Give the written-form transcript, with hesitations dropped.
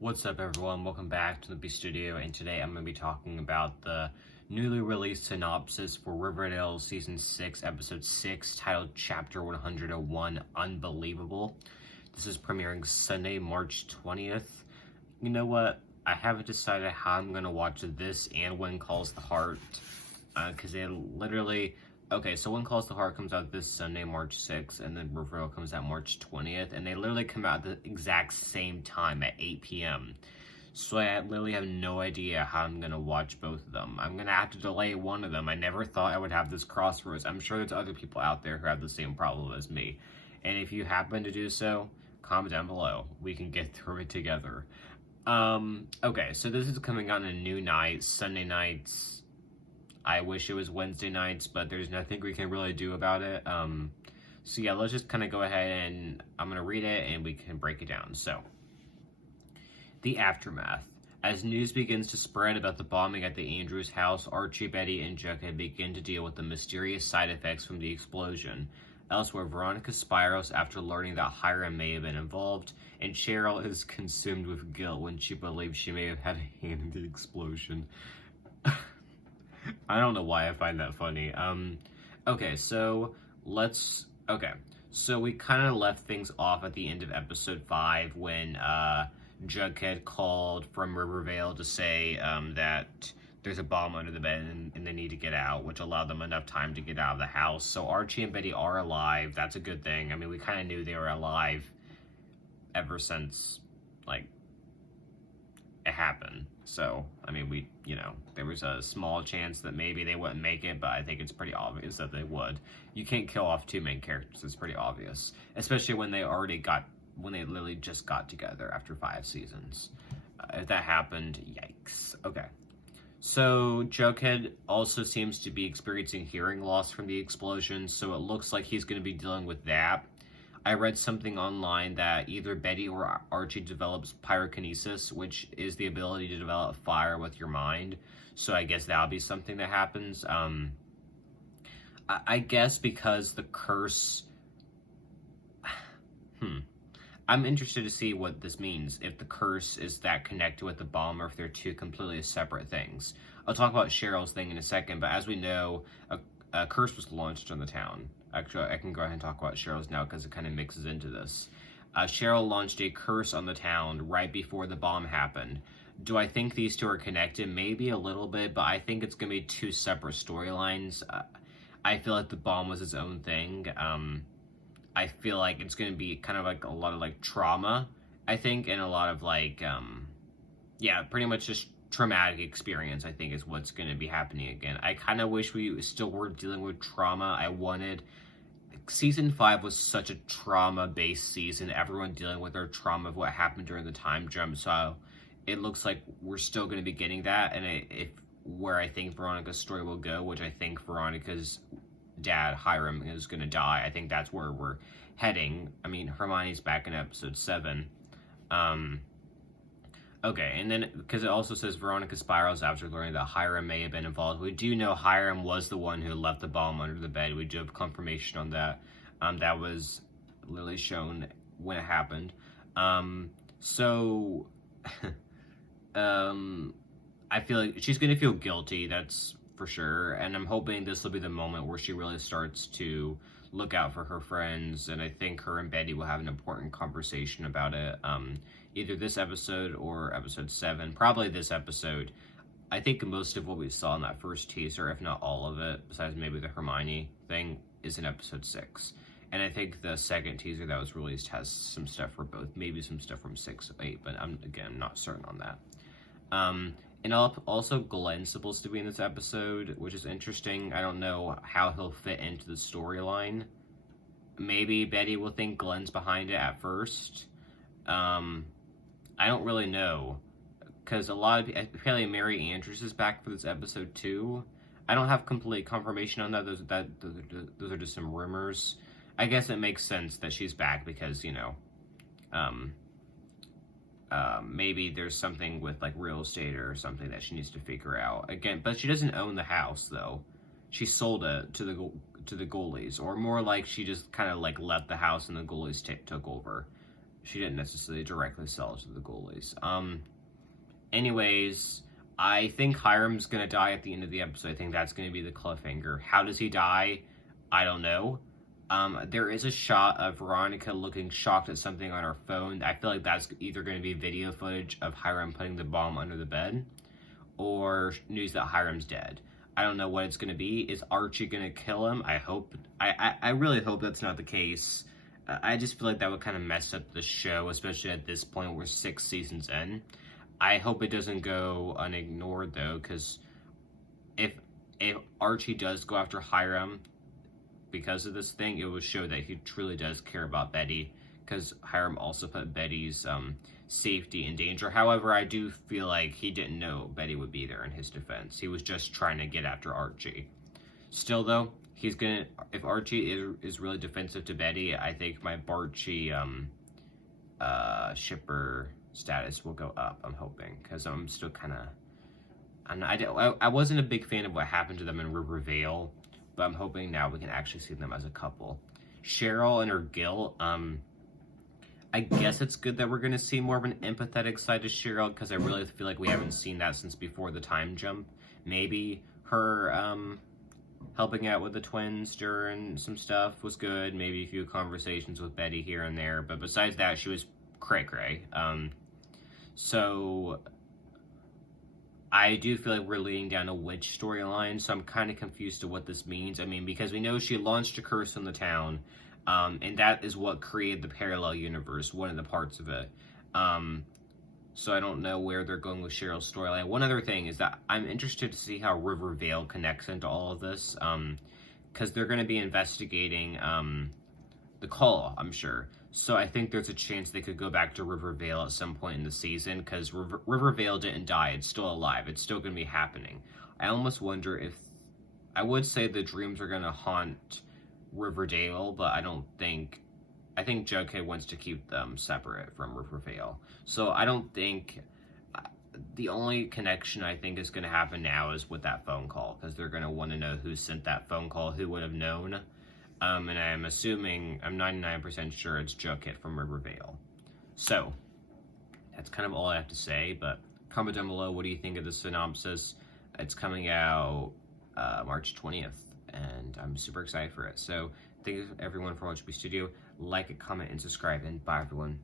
What's up, everyone? Welcome back to the B Studio, and today I'm going to be talking about the newly released synopsis for Riverdale Season 6, Episode 6, titled Chapter 101, Unbelievable. This is premiering Sunday, March 20th. You know what? I haven't decided how I'm going to watch this and When Calls the Heart, because they literally... Okay, so When Calls the Heart comes out this Sunday, March 6th, and then Riverdale comes out March 20th, and they literally come out at the exact same time at 8 p.m. So I literally have no idea how I'm going to watch both of them. I'm going to have to delay one of them. I never thought I would have this crossroads. I'm sure there's other people out there who have the same problem as me. And if you happen to do so, comment down below. We can get through it together. Okay, so this is coming on a new night, Sunday nights. I wish it was Wednesday nights, but there's nothing we can really do about it. So yeah, let's just kind of go ahead and I'm going to read it and we can break it down. So, the aftermath. As news begins to spread about the bombing at the Andrews house, Archie, Betty, and Jughead begin to deal with the mysterious side effects from the explosion. Elsewhere, Veronica spirals after learning that Hiram may have been involved, and Cheryl is consumed with guilt when she believes she may have had a hand in the explosion. I don't know why I find that funny. Okay, so we kind of left things off at the end of episode 5 when Jughead called from Riverdale to say that there's a bomb under the bed and they need to get out, which allowed them enough time to get out of the house. So Archie and Betty are alive. That's a good thing. I mean, we kind of knew they were alive ever since, like, it happened. So, I mean, there was a small chance that maybe they wouldn't make it, but I think it's pretty obvious that they would. You can't kill off two main characters, it's pretty obvious. Especially when they literally just got together after 5 seasons. If that happened, yikes. Okay. So, Jughead also seems to be experiencing hearing loss from the explosion, so it looks like he's going to be dealing with that. I read something online that either Betty or Archie develops pyrokinesis, which is the ability to develop fire with your mind. So I guess that'll be something that happens. I guess because the curse... I'm interested to see what this means, if the curse is that connected with the bomb or if they're two completely separate things. I'll talk about Cheryl's thing in a second, but as we know, a curse was launched on the town. Actually, I can go ahead and talk about Cheryl's now because it kind of mixes into this. Cheryl launched a curse on the town right before the bomb happened. Do I think these two are connected? Maybe a little bit, but I think it's going to be two separate storylines. I feel like the bomb was its own thing. I feel like it's going to be kind of like a lot of like trauma, I think, and a lot of like, pretty much just traumatic experience, I think, is what's going to be happening again. I kind of wish we still were dealing with trauma. Season 5 was such a trauma-based season, everyone dealing with their trauma of what happened during the time jump, so it looks like we're still going to be getting that, and where I think Veronica's story will go, which I think Veronica's dad, Hiram, is going to die. I think that's where we're heading. I mean, Hermione's back in episode 7. Okay, and then, because it also says Veronica spirals after learning that Hiram may have been involved. We do know Hiram was the one who left the bomb under the bed. We do have confirmation on that. That was literally shown when it happened. I feel like she's going to feel guilty, that's for sure. And I'm hoping this will be the moment where she really starts to look out for her friends. And I think her and Betty will have an important conversation about it. Either this episode or episode 7. Probably this episode. I think most of what we saw in that first teaser, if not all of it, besides maybe the Hermione thing, is in episode 6. And I think the second teaser that was released has some stuff for both. Maybe some stuff from 6 or 8, but I'm not certain on that. And also Glenn's supposed to be in this episode, which is interesting. I don't know how he'll fit into the storyline. Maybe Betty will think Glenn's behind it at first. I don't really know, because apparently Mary Andrews is back for this episode too. I don't have complete confirmation on that. Those are just some rumors. I guess it makes sense that she's back because, maybe there's something with like real estate or something that she needs to figure out. Again, but she doesn't own the house though. She sold it to the goalies, or more like she just kind of like left the house and the goalies took over. she didn't necessarily directly sell it to the ghoulies. Anyways, I think Hiram's gonna die at the end of the episode. I think that's gonna be the cliffhanger. How does he die? I don't know. There is a shot of Veronica looking shocked at something on her phone. I feel like that's either going to be video footage of Hiram putting the bomb under the bed, or news that Hiram's dead. I don't know what it's going to be. Is Archie going to kill him? I hope. I really hope that's not the case. I just feel like that would kind of mess up the show, especially at this point. We're 6 seasons in. I hope it doesn't go unignored, though, because if Archie does go after Hiram because of this thing, it will show that he truly does care about Betty, because Hiram also put Betty's safety in danger. However, I do feel like he didn't know Betty would be there in his defense. He was just trying to get after Archie. Still, though, he's gonna, if Archie is really defensive to Betty, I think my Barchie shipper status will go up, I'm hoping, because I'm still kind of, I wasn't a big fan of what happened to them in Riverdale, but I'm hoping now we can actually see them as a couple. Cheryl and her guilt, I guess it's good that we're going to see more of an empathetic side to Cheryl, because I really feel like we haven't seen that since before the time jump. Maybe her helping out with the twins during some stuff was good. Maybe a few conversations with Betty here and there. But besides that, she was cray-cray. So I do feel like we're leading down a witch storyline, so I'm kind of confused to what this means. I mean, because we know she launched a curse on the town, and that is what created the parallel universe, one of the parts of it. So I don't know where they're going with Cheryl's storyline. One other thing is that I'm interested to see how Riverdale connects into all of this, because they're going to be investigating the call, I'm sure. So I think there's a chance they could go back to Riverdale at some point in the season, because Riverdale didn't die. It's still alive. It's still going to be happening. I almost wonder if, I would say the dreams are going to haunt Riverdale, but I think Jughead wants to keep them separate from Riverdale. So I don't think, the only connection I think is going to happen now is with that phone call, because they're going to want to know who sent that phone call, who would have known. And I'm assuming, I'm 99% sure it's Jughead from Riverdale. So, that's kind of all I have to say, but comment down below, what do you think of the synopsis? It's coming out March 20th, and I'm super excited for it. So, thank you everyone for watching my studio. Like, comment, and subscribe, and bye everyone.